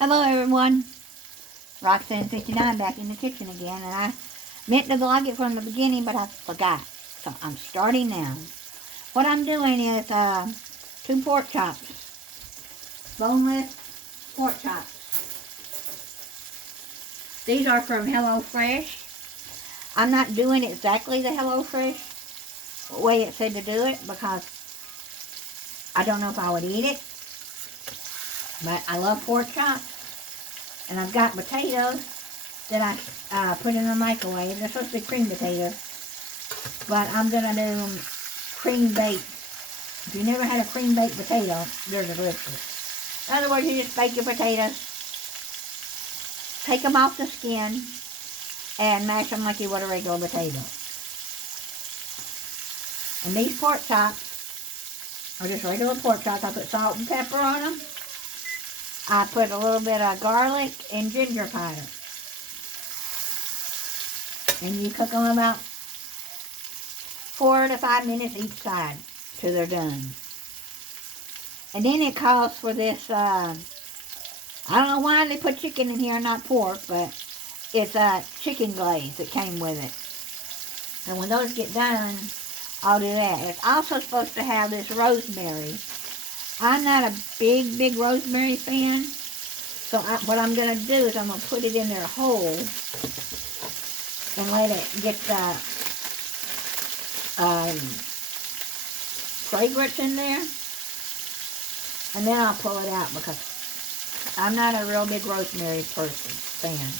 Hello everyone, Roxanne69 back in the kitchen again, and I meant to vlog it from the beginning, but I forgot, so I'm starting now. What I'm doing is 2 pork chops, boneless pork chops. These are from HelloFresh. I'm not doing exactly the HelloFresh way it said to do it because I don't know if I would eat it, but I love pork chops. And I've got potatoes that I put in the microwave. They're supposed to be cream potatoes, but I'm going to do cream baked. If you never had a cream baked potato, they're delicious. In other words, you just bake your potatoes, take them off the skin, and mash them like you would a regular potato. And these pork chops are just regular pork chops. I put salt and pepper on them. I put a little bit of garlic and ginger powder. And you cook them about 4 to 5 minutes each side till they're done. And then it calls for this, I don't know why they put chicken in here and not pork, but it's a chicken glaze that came with it. And when those get done, I'll do that. It's also supposed to have this rosemary. I'm not a big rosemary fan, so what I'm going to do is I'm going to put it in there whole and let it get the fragrance in there, and then I'll pull it out because I'm not a real big rosemary fan,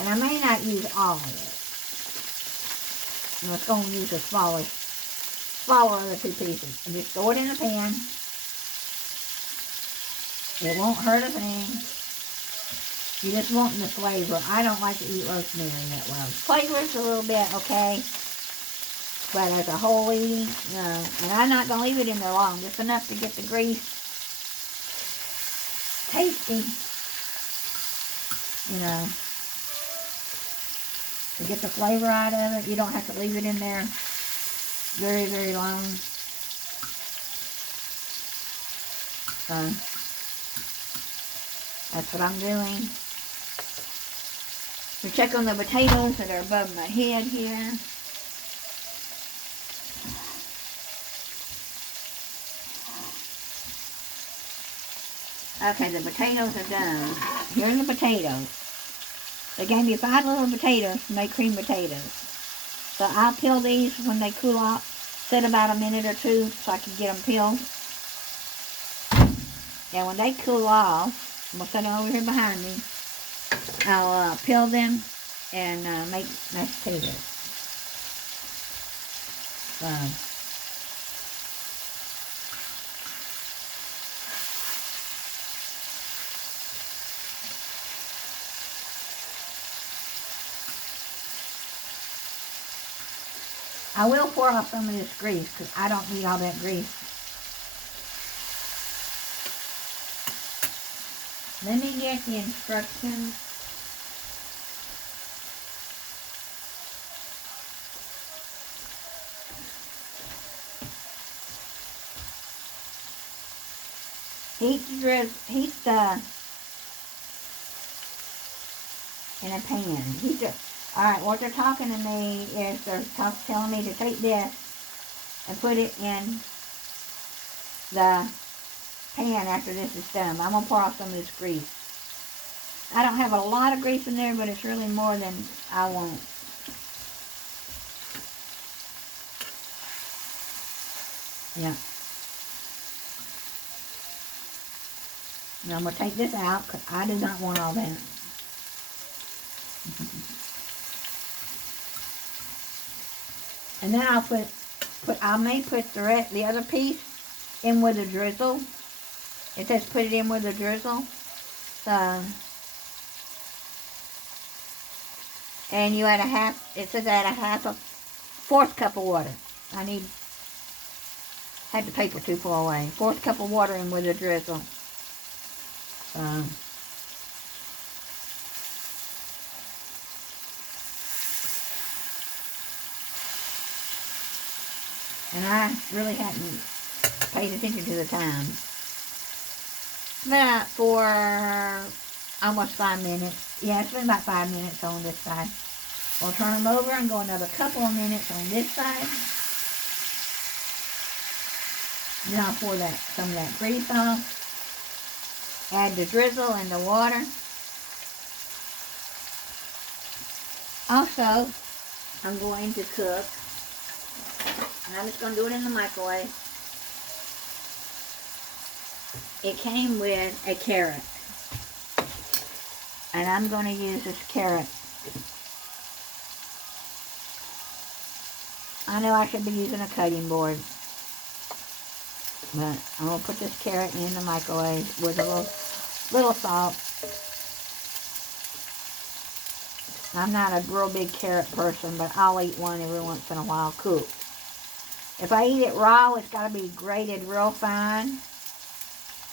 and I may not use all of it. I'm just going to use the smaller of the 2 pieces, and just throw it in the pan. It won't hurt a thing. You just want the flavor. I don't like to eat rosemary that well. Flavor's a little bit okay, but as a whole eating, no. And I'm not going to leave it in there long, just enough to get the grease tasty, you know, to get the flavor out of it. You don't have to leave it in there very long. So that's what I'm doing. So check on the potatoes that are above my head here. Okay, the potatoes are done. Here are the potatoes. They gave me 5 little potatoes to make cream potatoes. So I'll peel these when they cool off. Set about a minute or 2 so I can get them peeled. And when they cool off, I'm going to set them over here behind me. I'll peel them and make mashed potatoes. I will pour off some of this grease because I don't need all that grease. Let me get the instructions. Heat in a pan. Alright, what they're talking to me is they're telling me to take this and put it in the pan after this is done. I'm going to pour off some of this grease. I don't have a lot of grease in there, but it's really more than I want. Yeah. Now I'm going to take this out because I do not want all that. And then I may put the other piece in with a drizzle. It says put it in with a drizzle. So, and you add it says add a 4th cup of water. Had the paper too far away. 4th cup of water in with a drizzle. And I really hadn't paid attention to the time. About 4 almost 5 minutes. Yeah, it's been about 5 minutes on this side. We'll turn them over and go another couple of minutes on this side. Then I'll pour some of that grease off. Add the drizzle and the water. Also, I'm going to cook, and I'm just going to do it in the microwave. It came with a carrot, and I'm going to use this carrot. I know I should be using a cutting board, but I'm going to put this carrot in the microwave with a little salt. I'm not a real big carrot person, but I'll eat one every once in a while cooked. If I eat it raw, it's got to be grated real fine.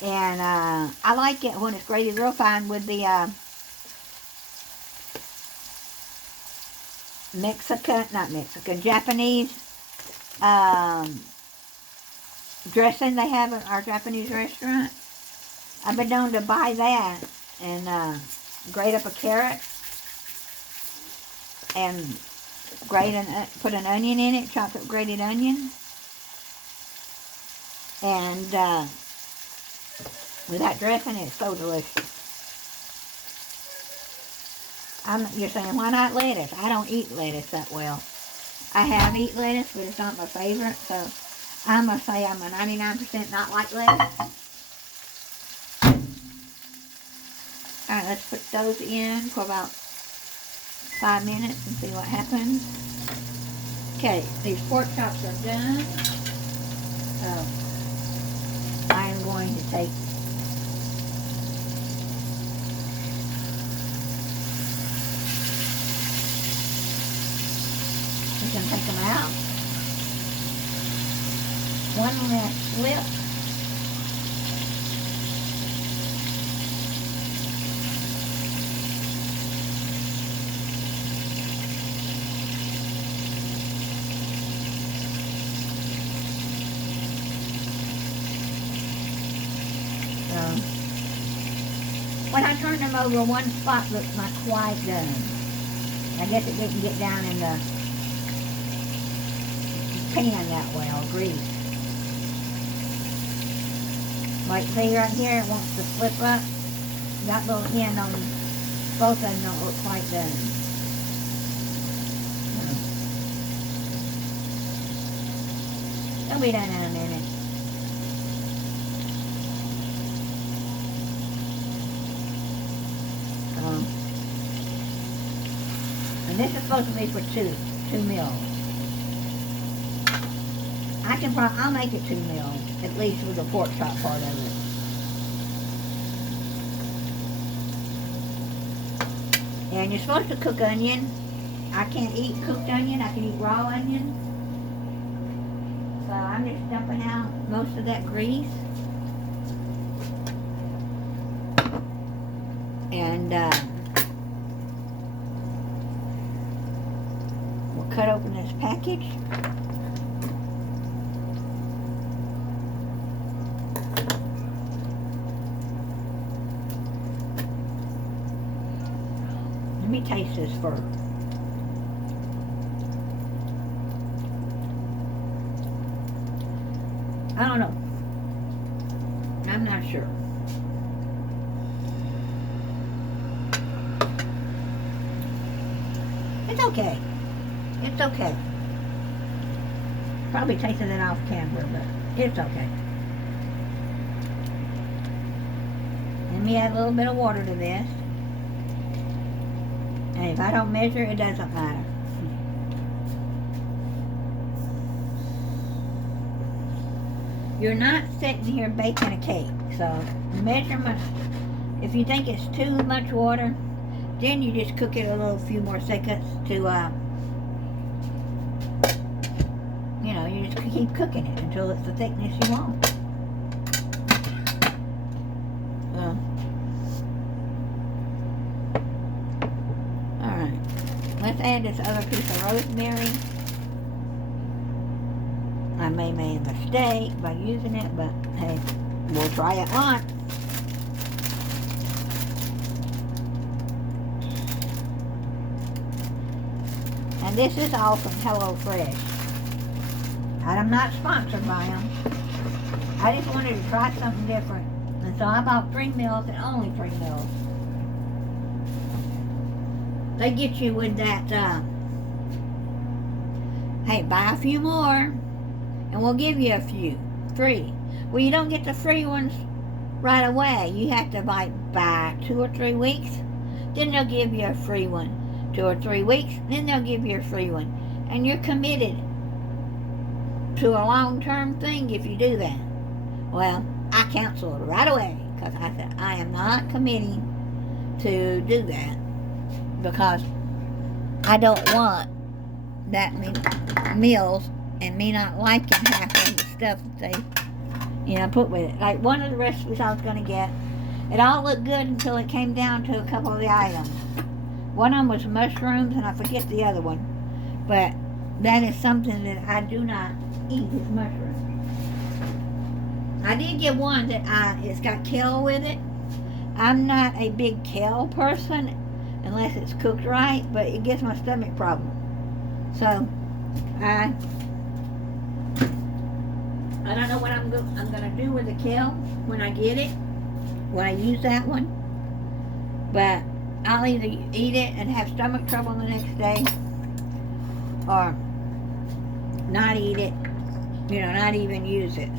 And I like it when it's grated real fine with the Japanese dressing they have at our Japanese restaurant. I've been known to buy that and grate up a carrot and put an onion in it, chopped up grated onion. And with that dressing, it's so delicious. You're saying, why not lettuce? I don't eat lettuce that well. I have eaten lettuce, but it's not my favorite. So I'm going to say I'm a 99% not like lettuce. Alright, let's put those in for about 5 minutes and see what happens. Okay, these pork chops are done. So I'm going to take we can take them out. One last flip. When I turned them over, one spot looked not quite done. I guess it didn't get down in the pan that well, grease. Like see right here, it wants to flip up. That little end on both of them don't look quite done. They'll be done in a minute. And this is supposed to be for two meals. I'll make it 2 meals, at least with the pork chop part of it. And you're supposed to cook onion. I can't eat cooked onion, I can eat raw onion. So I'm just dumping out most of that grease. And we'll cut open this package. Let me taste this first. I don't know. I'm not sure. It's okay. It's okay. Probably tasted it off camera, but it's okay. Let me add a little bit of water to this. And if I don't measure, it doesn't matter. You're not sitting here baking a cake, so measurement, if you think it's too much water, then you just cook it a few more seconds to, you just keep cooking it until it's the thickness you want. Alright, let's add this other piece of rosemary. I may make a mistake by using it, but hey, we'll try it once. And this is all from HelloFresh. I'm not sponsored by them. I just wanted to try something different. And so I bought 3 meals and only 3 meals. They get you with that, hey, buy a few more and we'll give you a few free. Well, you don't get the free ones right away. You have to buy 2 or 3 weeks. Then they'll give you a free one. 2 or 3 weeks, then they'll give you a free one. And you're committed to a long-term thing if you do that. Well, I canceled right away because I said I am not committing to do that because I don't want that many meals and me not liking half of the stuff that they, put with it. Like one of the recipes I was going to get, it all looked good until it came down to a couple of the items. One of them was mushrooms, and I forget the other one. But that is something that I do not eat, is mushrooms. I did get one that it's got kale with it. I'm not a big kale person unless it's cooked right, but it gives my stomach problem. So I don't know what I'm gonna do with the kale when I get it, when I use that one. But I'll either eat it and have stomach trouble the next day, or not eat it, not even use it.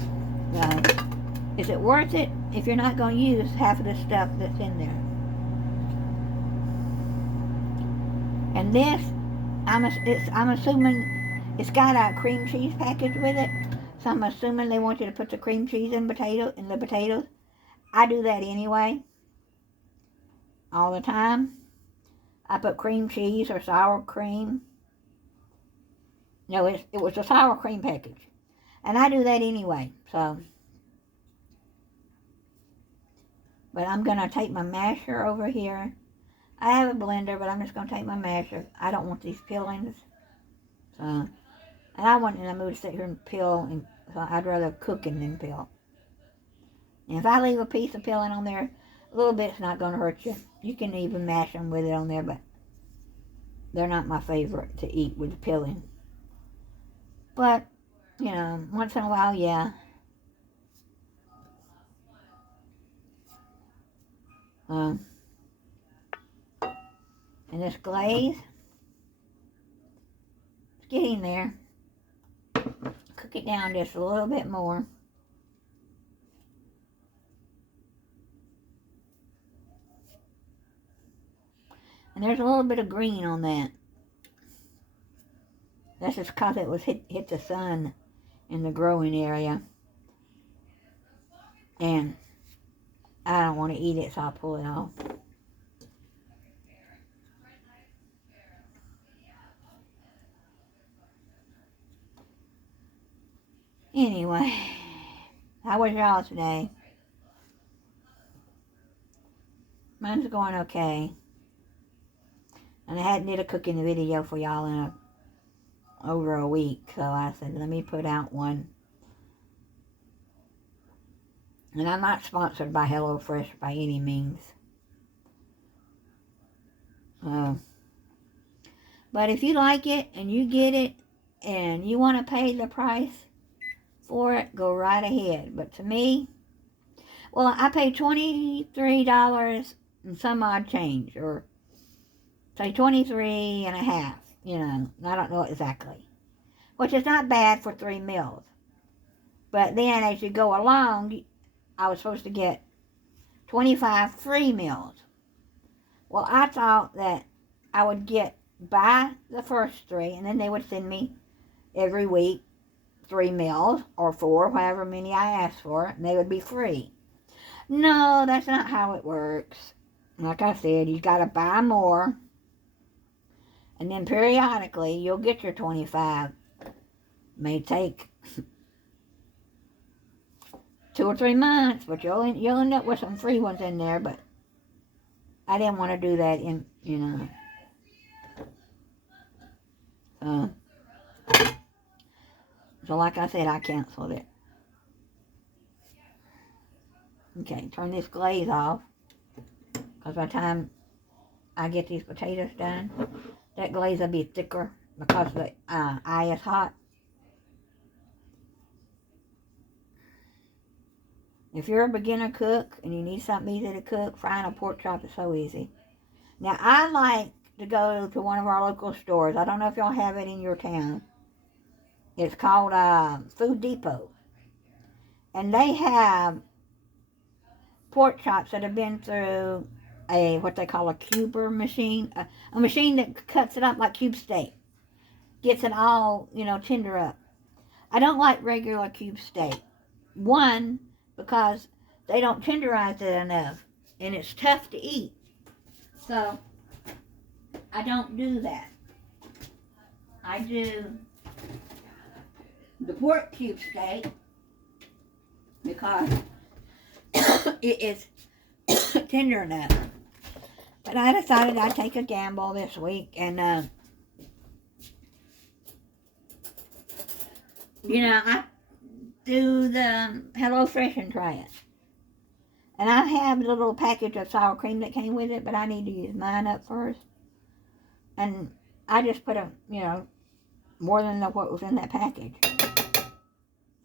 Is it worth it if you're not going to use half of the stuff that's in there? And this, I'm assuming it's got a cream cheese package with it, so I'm assuming they want you to put the cream cheese in the potatoes. I do that anyway, all the time. I put cream cheese or sour cream. No, it was a sour cream package. And I do that anyway, so. But I'm going to take my masher over here. I have a blender, but I'm just going to take my masher. I don't want these peelings. So, and I wasn't in the mood to sit here and peel, so I'd rather cook and then peel. And if I leave a piece of peeling on there, a little bit's not going to hurt you. You can even mash them with it on there, but they're not my favorite to eat with peeling. But, once in a while, yeah. And this glaze, it's getting there. Cook it down just a little bit more. And there's a little bit of green on that. That's just because it was hit the sun in the growing area. And I don't want to eat it, so I'll pull it off. Anyway, how was y'all today? Mine's going okay. And I hadn't did a cooking video for y'all in over a week, so I said, let me put out one. And I'm not sponsored by HelloFresh by any means. But if you like it and you get it and you want to pay the price for it, go right ahead. But to me, well, I paid $23 and some odd change, or say 23 and a half, I don't know exactly, which is not bad for 3 meals. But then as you go along, I was supposed to get 25 free meals. Well, I thought that I would buy the first 3, and then they would send me every week 3 meals, or 4, however many I asked for, and they would be free. No, that's not how it works. Like I said, you got to buy more, and then periodically you'll get your 25. May take 2 or 3 months, but you'll end up with some free ones in there. But I didn't want to do that so like I said, I canceled it. Okay, turn this glaze off, because by the time I get these potatoes done, that glaze will be thicker because the eye is hot. If you're a beginner cook and you need something easy to cook, frying a pork chop is so easy. Now, I like to go to one of our local stores. I don't know if y'all have it in your town. It's called Food Depot. And they have pork chops that have been through what they call a cuber machine. A machine that cuts it up like cube steak. Gets it all, tender up. I don't like regular cube steak. One, because they don't tenderize it enough. And it's tough to eat. So, I don't do that. I do the pork cube steak because it is tender enough. But I decided I'd take a gamble this week and, I do the HelloFresh and try it. And I have the little package of sour cream that came with it, but I need to use mine up first. And I just put more than what was in that package.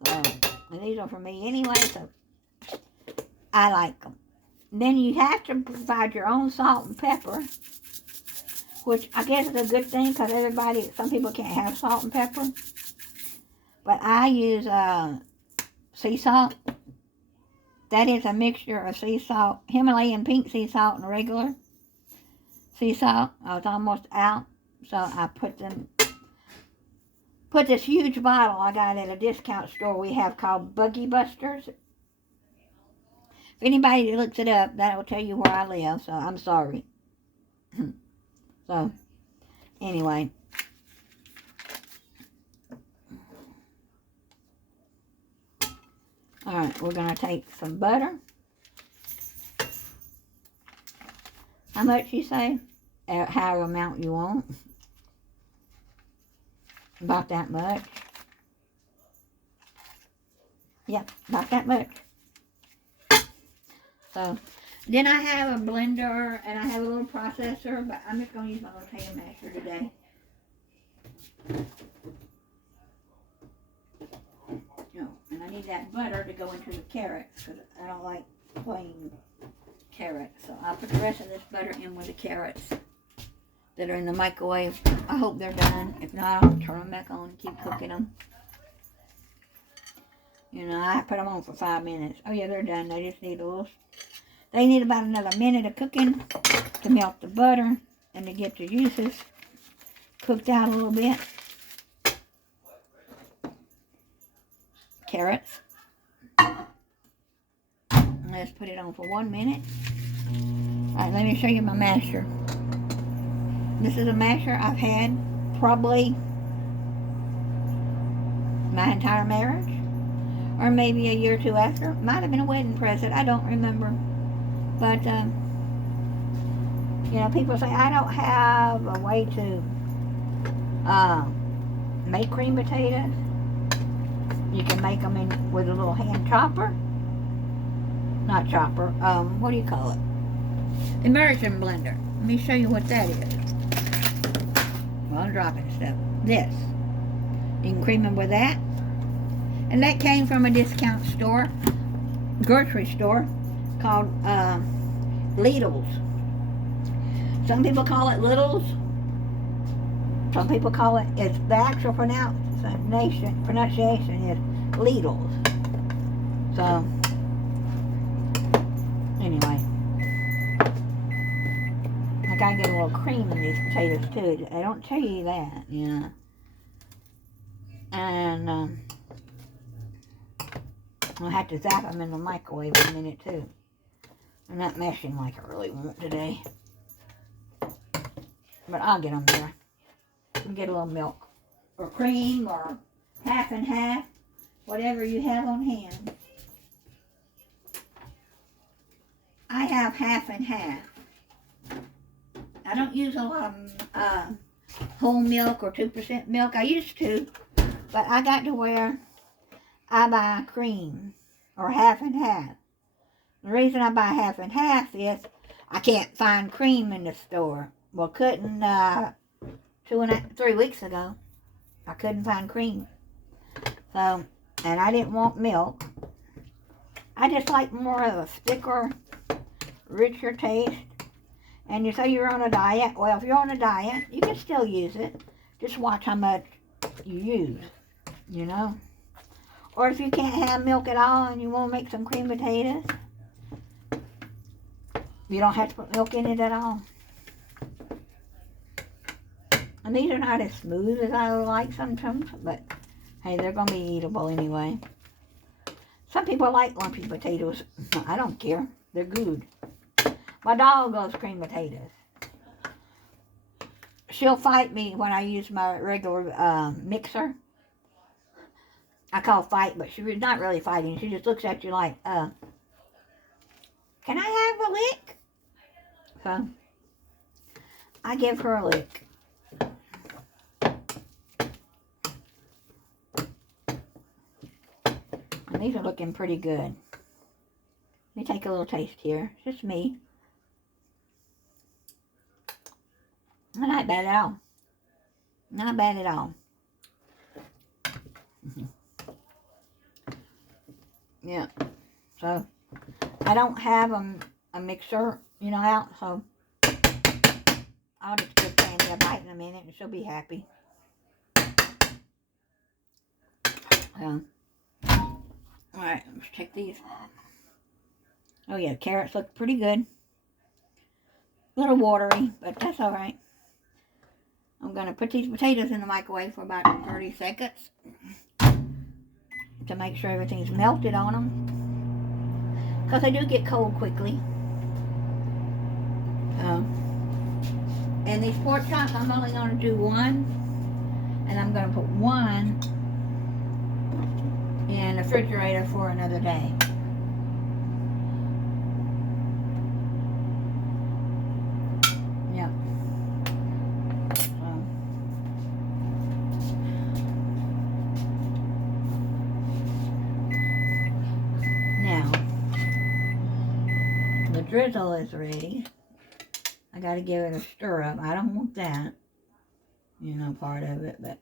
So, and these are for me anyway, so I like them. Then you have to provide your own salt and pepper, which I guess is a good thing because some people can't have salt and pepper. But I use sea salt. That is a mixture of sea salt, Himalayan pink sea salt and regular sea salt. I was almost out, so I put this huge bottle I got at a discount store we have called Buggy Busters. If anybody looks it up, that will tell you where I live, so I'm sorry. So, anyway. Alright, we're going to take some butter. How much you say? However amount you want. About that much. Yep, about that much. So, then I have a blender and I have a little processor, but I'm just going to use my little potato masher today. And I need that butter to go into the carrots because I don't like plain carrots. So I'll put the rest of this butter in with the carrots that are in the microwave. I hope they're done. If not, I'll turn them back on and keep cooking them. I put them on for 5 minutes. Oh yeah, they're done. They just need they need about another minute of cooking to melt the butter and to get the juices cooked out a little bit. Carrots. Let's put it on for 1 minute. Alright, let me show you my masher. This is a masher I've had probably my entire marriage, or maybe a year or two after. Might have been a wedding present, I don't remember. But, people say I don't have a way to make cream potatoes. You can make them with a little hand chopper. Not chopper. What do you call it? Immersion blender. Let me show you what that is. Well, I'm dropping stuff. This. You can cream them with that. And that came from a discount store, grocery store, called Lidl's. Some people call it Littles. Some people call it, the actual pronunciation is Lidl's. So, anyway. I gotta get a little cream in these potatoes too. I don't tell you that, And, I'll have to zap them in the microwave in a minute too. I'm not mashing like I really want today. But I'll get them there. Get a little milk or cream or half and half, whatever you have on hand. I have half and half. I don't use a lot of whole milk or 2% milk. I used to, but I got to where I buy cream or half and half. The reason I buy half and half is I can't find cream in the store. Well, couldn't 3 weeks ago. I couldn't find cream. So, and I didn't want milk. I just like more of a thicker, richer taste. And you say you're on a diet. Well, if you're on a diet, you can still use it. Just watch how much you use, you know. Or if you can't have milk at all and you want to make some cream potatoes, you don't have to put milk in it at all. And these are not as smooth as I would like sometimes, but hey, they're going to be eatable anyway. Some people like lumpy potatoes. I don't care. They're good. My dog loves cream potatoes. She'll fight me when I use my regular mixer. I call fight, but she's not really fighting. She just looks at you like, can I have a lick? So, I give her a lick. And these are looking pretty good. Let me take a little taste here. It's just me. Not bad at all. Not bad at all. Yeah. So, I don't have a mixer, you know, out, so I'll just give Candy a bite in a minute and she'll be happy. Alright, let's check these. Oh yeah, carrots look pretty good. A little watery, but that's alright. I'm going to put these potatoes in the microwave for about 30 seconds to make sure everything's melted on them. Because they do get cold quickly. And these pork chops, I'm only going to do one. And I'm going to put one in the refrigerator for another day. Yep. Now, the drizzle is ready. I got to give it a stir up. I don't want that, you know, part of it, but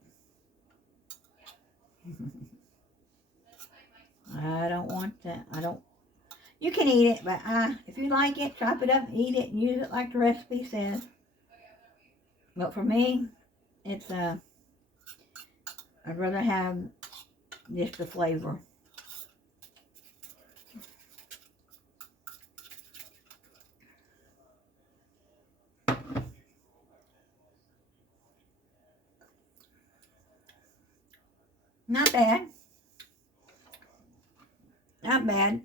I don't want that. You can eat it, but if you like it, chop it up, eat it, and use it like the recipe says. But for me, it's I'd rather have just the flavor. Not bad. Not bad.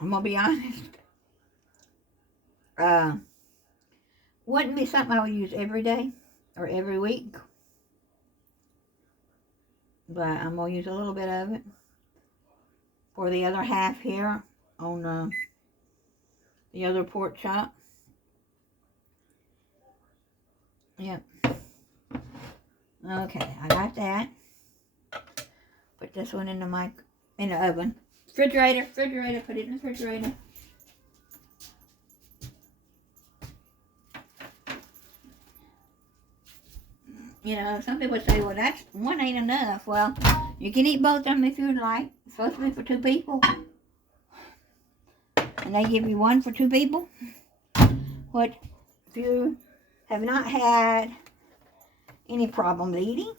I'm gonna be honest. Wouldn't be something I would use every day or every week. But I'm gonna use a little bit of it for the other half here on the other pork chop. Yep. Okay, I got that. Put this one in the oven. Refrigerator, put it in the refrigerator. You know, some people say, well, that's one ain't enough. Well, you can eat both of them if you'd like. It's supposed to be for 2 people. And they give you one for 2 people. What, if you have not had any problems eating,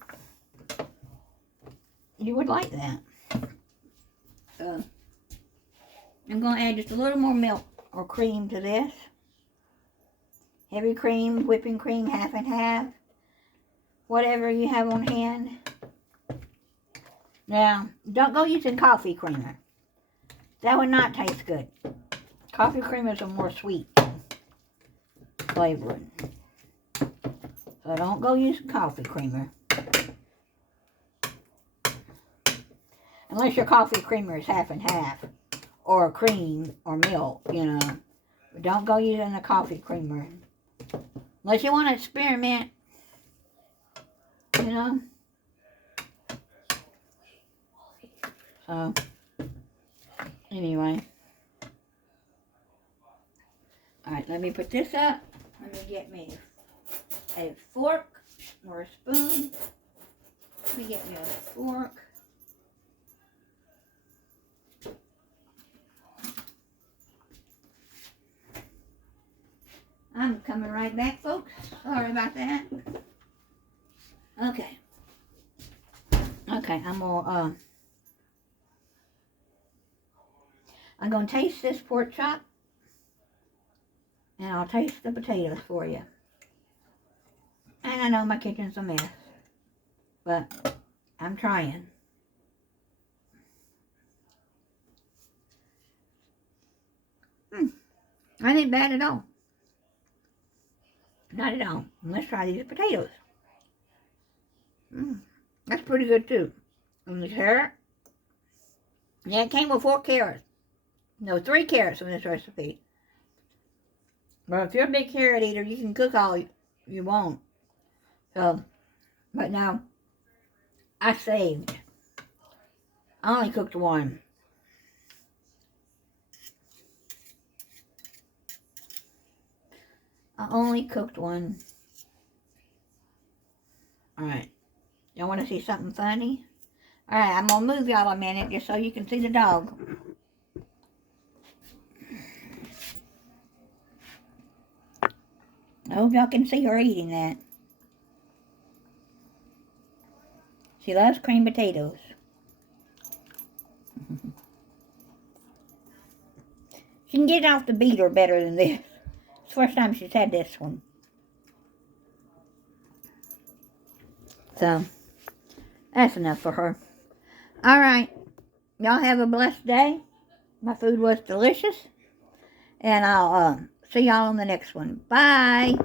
you would like that. So, I'm going to add just a little more milk or cream to this. Heavy cream, whipping cream, half and half. Whatever you have on hand. Now, don't go using coffee creamer. That would not taste good. Coffee creamer is a more sweet flavoring. So don't go using coffee creamer. Unless your coffee creamer is half and half. Or cream or milk, you know. But don't go using a coffee creamer. Unless you want to experiment. You know. So, anyway. Alright, let me put this up. Let me get me a fork or a spoon. Let me get me a fork. I'm coming right back, folks. Sorry about that. Okay. Okay, I'm gonna taste this pork chop, and I'll taste the potatoes for you. And I know my kitchen's a mess, but I'm trying. That ain't bad at all. Not at all. Let's try these potatoes. That's pretty good too. And the carrot. Yeah, it came with 4 carrots. No, 3 carrots in this recipe. But if you're a big carrot eater, you can cook all you want. So, but now, I saved. I only cooked 1. I only cooked 1. Alright. Y'all want to see something funny? Alright, I'm going to move y'all a minute just so you can see the dog. I hope y'all can see her eating that. She loves creamed potatoes. She can get it off the beater better than this. It's the first time she's had this one. So, that's enough for her. Alright. Y'all have a blessed day. My food was delicious. And I'll see y'all on the next one. Bye.